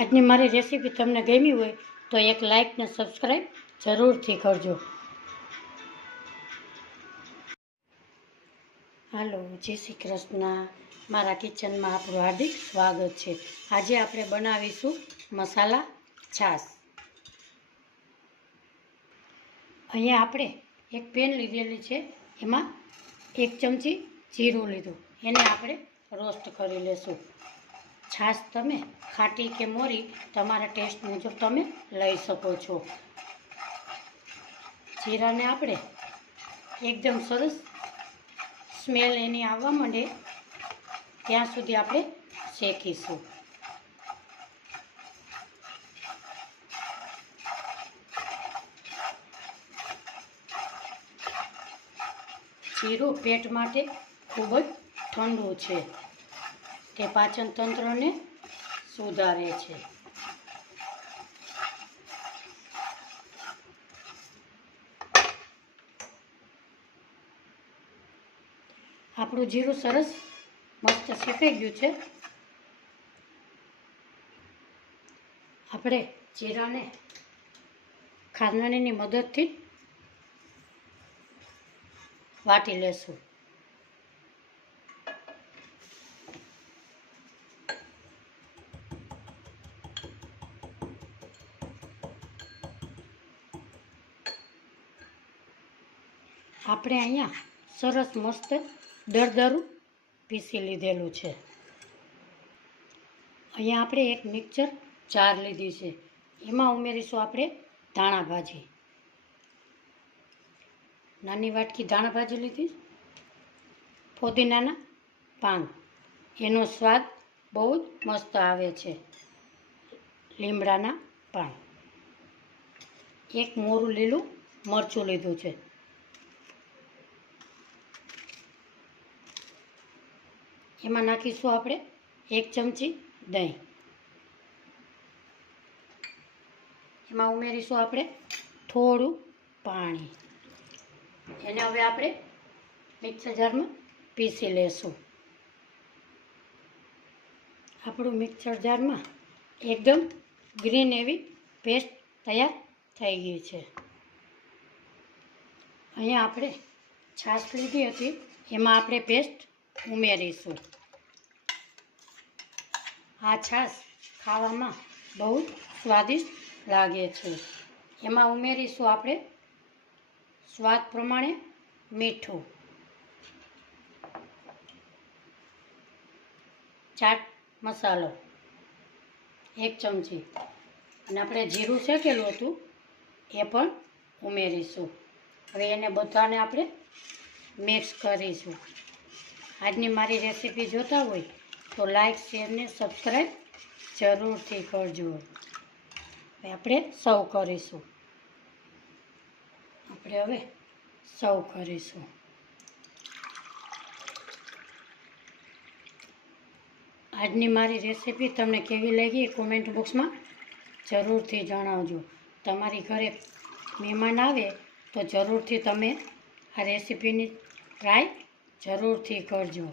આજની મારી રેસીપી તમને ગમી હોય તો એક લાઈક ને સબસ્ક્રાઈબ જરૂરથી કરજો. હાલો, જય શ્રી કૃષ્ણ. મારા કિચનમાં આપણું હાર્દિક સ્વાગત છે. આજે આપણે બનાવીશું મસાલા છાશ. અહીંયા આપણે એક પેન લીધેલી છે, એમાં 1 ચમચી જીરું લીધું, એને આપણે રોસ્ટ કરી લેશું. છાશ તમે ખાટી કે મોરી તમારા ટેસ્ટ મુજબ તમે લઈ શકો છો. જીરાને આપણે એકદમ સરસ સ્મેલ એની આવવા માંડે ત્યાં સુધી આપણે શેકીશું. જીરું પેટ માટે ખૂબ જ ઠંડુ છે, તે પાચન તંત્રને સુધારે છે. આપણું જીરું સરસ મસ્ત શેકાઈ ગયું છે. આપણે જીરાને ખાંડણીની મદદથી વાટી લેશું. આપણે અહીંયા સરસ મસ્ત દરદરું પીસી લીધેલું છે. અહીંયા આપણે એક મિક્સર જાર લીધી છે, એમાં ઉમેરીશું આપણે ધાણા ભાજી. નાની વાટકી ધાણા ભાજી લીધી. ફુદીનાના પાન, એનો સ્વાદ બહુ જ મસ્ત આવે છે. લીમડાના પાન, એક મોરું લીલું મરચું લીધું છે. એમાં નાખીશું આપણે 1 ચમચી દહીં. એમાં ઉમેરીશું આપણે થોડું પાણી. એને હવે આપણે મિક્સર જારમાં પીસી લેશું. આપણું મિક્સર જારમાં એકદમ ગ્રીન એવી પેસ્ટ તૈયાર થઈ ગઈ છે. અહીંયા આપણે છાશ લીધી હતી, એમાં આપણે પેસ્ટ ઉમેરીશું. આ છાશ ખાવામાં બહુ સ્વાદિષ્ટ લાગે છે. એમાં ઉમેરીશું આપણે સ્વાદ પ્રમાણે મીઠું, ચાટ મસાલો 1 ચમચી, અને આપણે જીરું શેકેલું હતું એ પણ ઉમેરીશું. હવે એને બધાને આપણે મિક્સ કરીશું. આજની મારી રેસીપી જોતા હોય તો લાઈક, શેર ને સબસ્ક્રાઈબ જરૂરથી કરજો. આપણે સર્વ કરીશું. આપણે હવે સર્વ કરીશું. આજની મારી રેસીપી તમને કેવી લાગી એ કોમેન્ટ બોક્સમાં જરૂરથી જણાવજો. તમારી ઘરે મહેમાન આવે તો જરૂરથી તમે આ રેસીપીની ટ્રાય જરૂરથી કરજો.